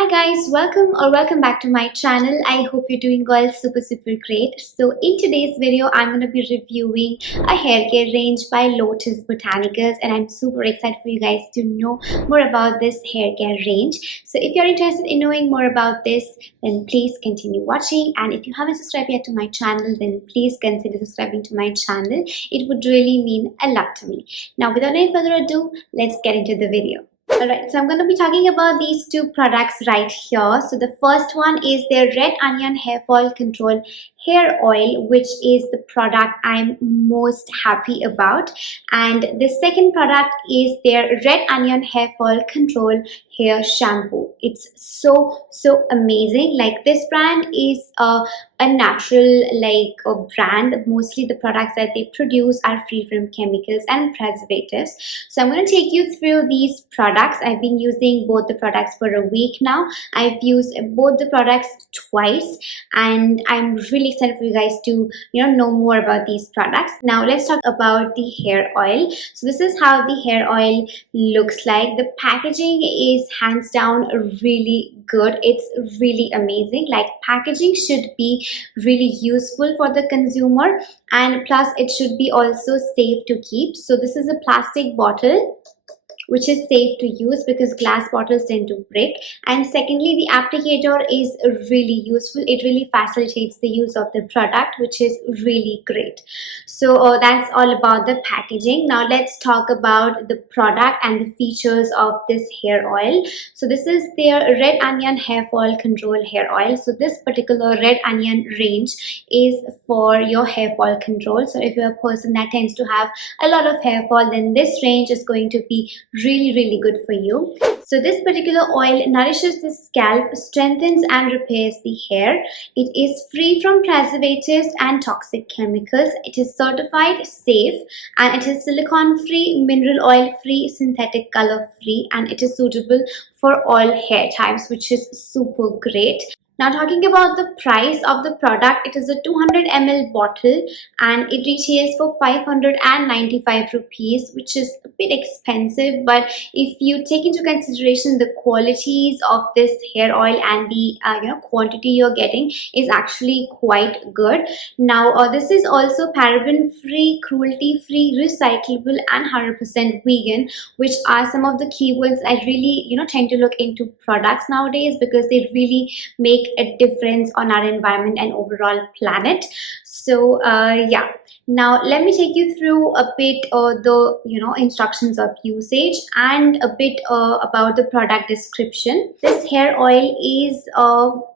Hi guys, welcome back to my channel. I hope you're doing all super great. So in today's video I'm going to be reviewing a hair care range by Lotus Botanicals, and I'm super excited for you guys to know more about this hair care range. So if you're interested in knowing more about this, then please continue watching, and if you haven't subscribed yet to my channel, then please consider subscribing to my channel. It would really mean a lot to me. Now without any further ado, let's get into the video. Alright, so I'm going to be talking about these two products right here. So the first one is their Red Onion Hair Fall Control Hair Oil, which is the product I'm most happy about. And the second product is their Red Onion Hair Fall Control Hair Shampoo. It's so amazing. Like, this brand is a natural brand. Mostly the products that they produce are free from chemicals and preservatives. So I'm going to take you through these products. I've been using both the products for a week now. I've used both the products twice, and I'm really excited for you guys to know more about these products. Now let's talk about the hair oil. So this is how the hair oil looks like. The packaging is hands down really good. It's really amazing. Like, packaging should be really useful for the consumer, and plus it should be also safe to keep. So this is a plastic bottle which is safe to use because glass bottles tend to break. And secondly, the applicator is really useful. It really facilitates the use of the product, which is really great. So that's all about the packaging. Now let's talk about the product and the features of this hair oil. So this is their Red Onion Hair Fall Control Hair Oil. So this particular Red Onion range is for your hair fall control. So if you're a person that tends to have a lot of hair fall, then this range is going to be really good for you. So this particular oil nourishes the scalp, strengthens and repairs the hair. It is free from preservatives and toxic chemicals. It is certified safe, and it is silicone free, mineral oil free, synthetic color free, and it is suitable for all hair types, which is super great. Now talking about the price of the product, it is a 200 ml bottle and it retails for 595 rupees, which is a bit expensive, but if you take into consideration the qualities of this hair oil and the quantity you're getting is actually quite good. Now this is also paraben free, cruelty free, recyclable and 100% vegan, which are some of the keywords I really tend to look into products nowadays, because they really make a difference on our environment and overall planet. So yeah, now let me take you through a bit the instructions of usage and a bit about the product description. This hair oil is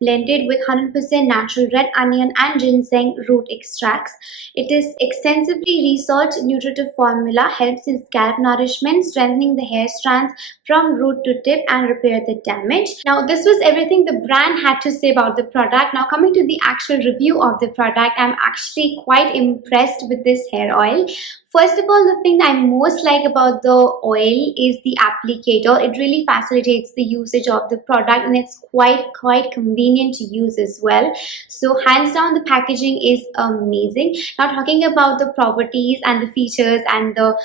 blended with 100% natural red onion and ginseng root extracts. It is extensively researched nutritive formula, helps in scalp nourishment, strengthening the hair strands from root to tip and repair the damage. Now this was everything the brand had to say about the product. Now coming to the actual review of the product, I'm actually quite impressed with this hair oil. First of all, the thing I most like about the oil is the applicator. It really facilitates the usage of the product, and it's quite convenient to use as well. So hands down, the packaging is amazing. Now talking about the properties and the features and the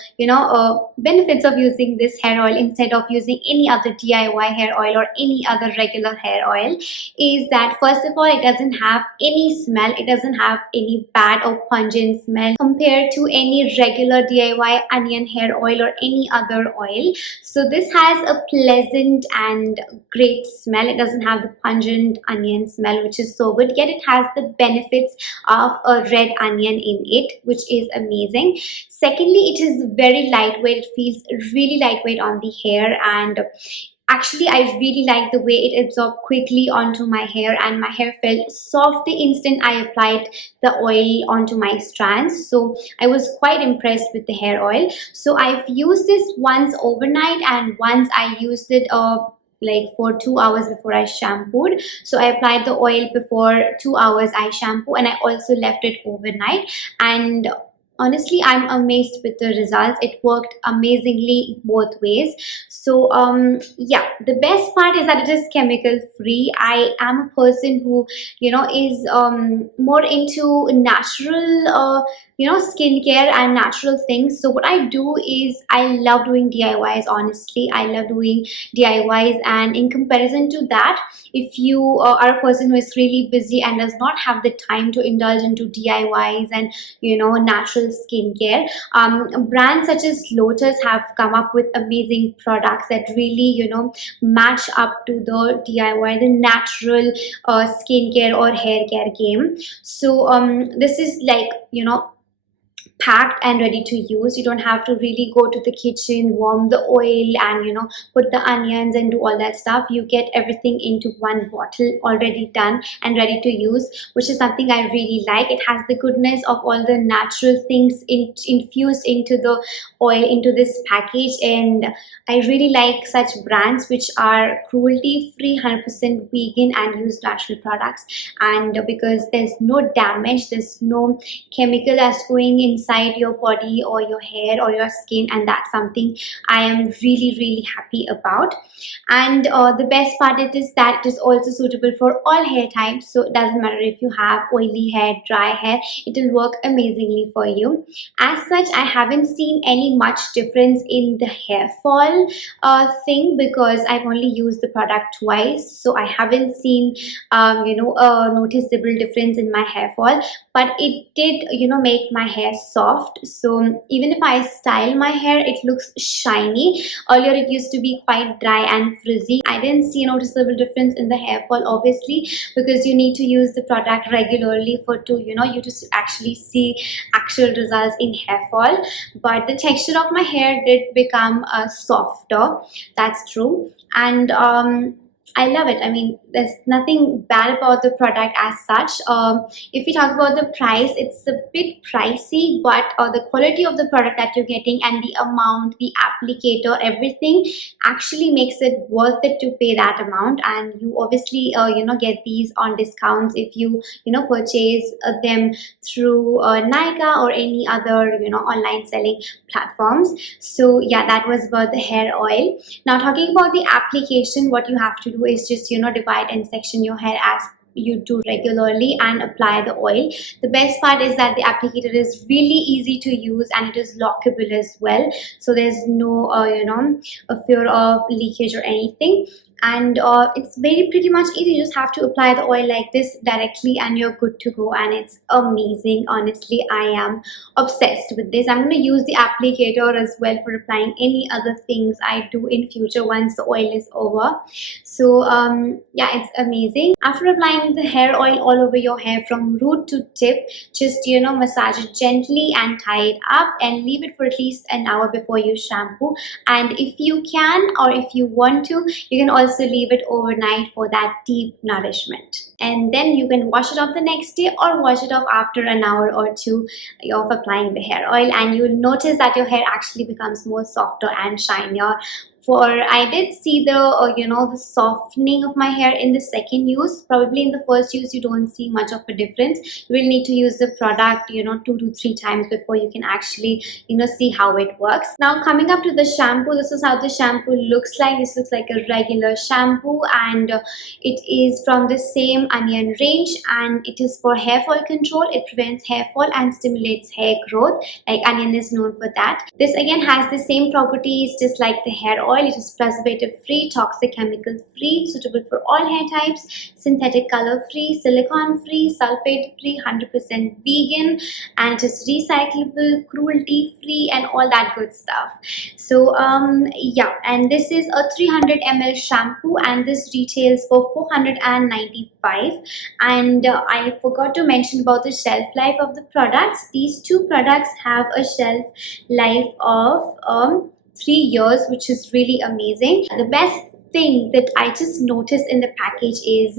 benefits of using this hair oil instead of using any other DIY hair oil or any other regular hair oil, is that first of all, it doesn't have any smell. It doesn't have any bad or pungent smell compared to any regular DIY onion hair oil or any other oil. So this has a pleasant and great smell. It doesn't have the pungent onion smell, which is so good, yet it has the benefits of a red onion in it, which is amazing. Secondly, it is very lightweight. It feels really lightweight on the hair, and actually, I really like the way it absorbed quickly onto my hair, and my hair felt soft the instant I applied the oil onto my strands. So I was quite impressed with the hair oil. So I've used this once overnight, and once I used it like for 2 hours before I shampooed. So I applied the oil before 2 hours I shampoo, and I also left it overnight. And honestly, I'm amazed with the results. It worked amazingly both ways. So yeah, the best part is that it is chemical free. I am a person who, is more into natural skincare and natural things. So what I do is I love doing DIYs. Honestly, I love doing DIYs, and in comparison to that, if you are a person who is really busy and does not have the time to indulge into DIYs and natural skincare, brands such as Lotus have come up with amazing products that really match up to the DIY, the natural skincare or hair care game. So this is like packed and ready to use. You don't have to really go to the kitchen, warm the oil, and put the onions and do all that stuff. You get everything into one bottle already done and ready to use, which is something I really like. It has the goodness of all the natural things infused into the oil, into this package. And I really like such brands which are cruelty free, 100% vegan, and use natural products. And because there's no damage, there's no chemical that's going inside your body or your hair or your skin, and that's something I am really happy about. And the best part it is that it is also suitable for all hair types. So it doesn't matter if you have oily hair, dry hair, it will work amazingly for you. As such, I haven't seen any much difference in the hair fall thing, because I've only used the product twice. So I haven't seen a noticeable difference in my hair fall, but it did make my hair soft. So even if I style my hair, it looks shiny. Earlier it used to be quite dry and frizzy. I didn't see a noticeable difference in the hair fall, obviously, because you need to use the product regularly for you to actually see actual results in hair fall. But the texture of my hair did become softer, that's true. And I love it. I mean, there's nothing bad about the product as such. If we talk about the price, it's a bit pricey, but the quality of the product that you're getting and the amount, the applicator, everything actually makes it worth it to pay that amount. And you obviously get these on discounts if you purchase them through Nika or any other online selling platforms. So yeah, that was about the hair oil. Now talking about the application, what you have to do is just divide and section your hair as you do regularly and apply the oil. The best part is that the applicator is really easy to use and it is lockable as well, so there's no a fear of leakage or anything. And it's very pretty much easy. You just have to apply the oil like this directly and you're good to go, and it's amazing. Honestly, I am obsessed with this. I'm going to use the applicator as well for applying any other things I do in future once the oil is over. So yeah, it's amazing. After applying the hair oil all over your hair from root to tip, just massage it gently and tie it up and leave it for at least an hour before you shampoo. And if you can, or if you want to, you can also leave it overnight for that deep nourishment, and then you can wash it off the next day or wash it off after an hour or two of applying the hair oil, and you'll notice that your hair actually becomes more softer and shinier. For I did see the the softening of my hair in the second use. Probably in the first use you don't see much of a difference. You will need to use the product 2 to 3 times before you can actually see how it works. Now coming up to the shampoo, this is how the shampoo looks like. This looks like a regular shampoo, and it is from the same onion range, and it is for hair fall control. It prevents hair fall and stimulates hair growth, like onion is known for that. This again has the same properties just like the hair oil. It is preservative free, toxic chemical free, suitable for all hair types, synthetic color free, silicone free, sulfate free, 100% vegan, and it is recyclable, cruelty free, and all that good stuff. So yeah, and this is a 300 ml shampoo, and this retails for 495. And I forgot to mention about the shelf life of the products. These two products have a shelf life of 3 years, which is really amazing. The best thing that I just noticed in the package is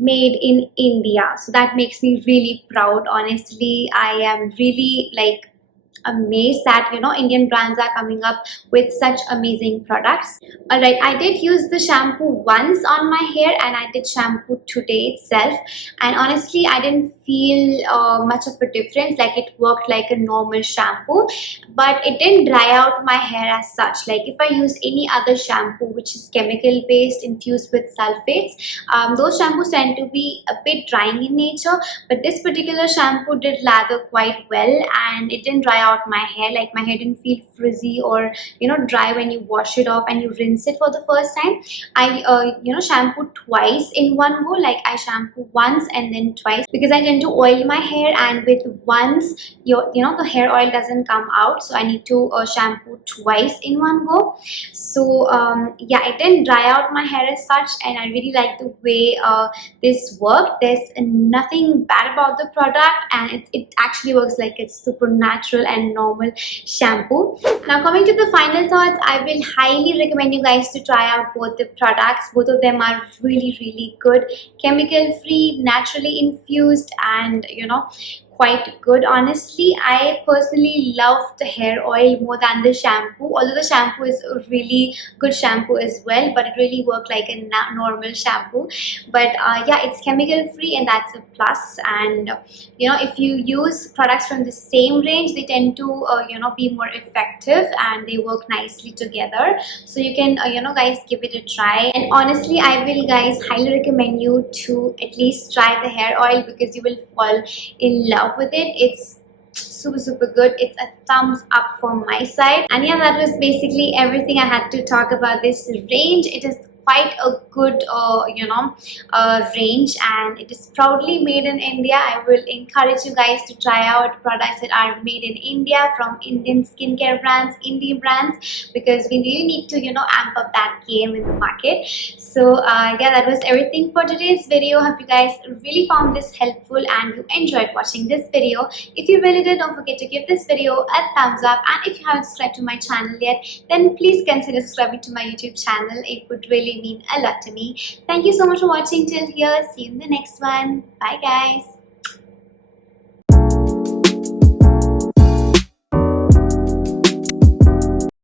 made in India, so that makes me really proud. Honestly, I am really amazed that Indian brands are coming up with such amazing products. All right, I did use the shampoo once on my hair, and I did shampoo today itself, and honestly I didn't feel much of a difference. Like, it worked like a normal shampoo, but it didn't dry out my hair as such. Like, if I use any other shampoo which is chemical based infused with sulfates, those shampoos tend to be a bit drying in nature, but this particular shampoo did lather quite well, and it didn't dry out my hair. Like, my hair didn't feel frizzy or dry when you wash it off and you rinse it for the first time. I shampooed twice in one go. Like, I shampoo once and then twice, because I tend to oil my hair, and with once the hair oil doesn't come out, so I need to shampoo twice in one go. So yeah, it didn't dry out my hair as such, and I really like the way this worked. There's nothing bad about the product, and it actually works like it's super natural and normal shampoo. Now, coming to the final thoughts, I will highly recommend you guys to try out both the products. Both of them are really good, chemical free, naturally infused, and quite good. Honestly, I personally love the hair oil more than the shampoo, although the shampoo is a really good shampoo as well, but it really worked like a normal shampoo. But yeah, it's chemical free, and that's a plus. And if you use products from the same range, they tend to be more effective, and they work nicely together. So you can guys, give it a try. And honestly, I will guys highly recommend you to at least try the hair oil, because you will fall in love with it. It's super good. It's a thumbs up from my side. And yeah, that was basically everything I had to talk about this range. It is quite a good range, and it is proudly made in India. I will encourage you guys to try out products that are made in India from Indian skincare brands, indie brands, because we really need to amp up that game in the market. So yeah, that was everything for today's video. Hope you guys really found this helpful and you enjoyed watching this video. If you really did, don't forget to give this video a thumbs up, and if you haven't subscribed to my channel yet, then please consider subscribing to my YouTube channel. It would really mean a lot to me. Thank you so much for watching till here. See you in the next one. Bye guys.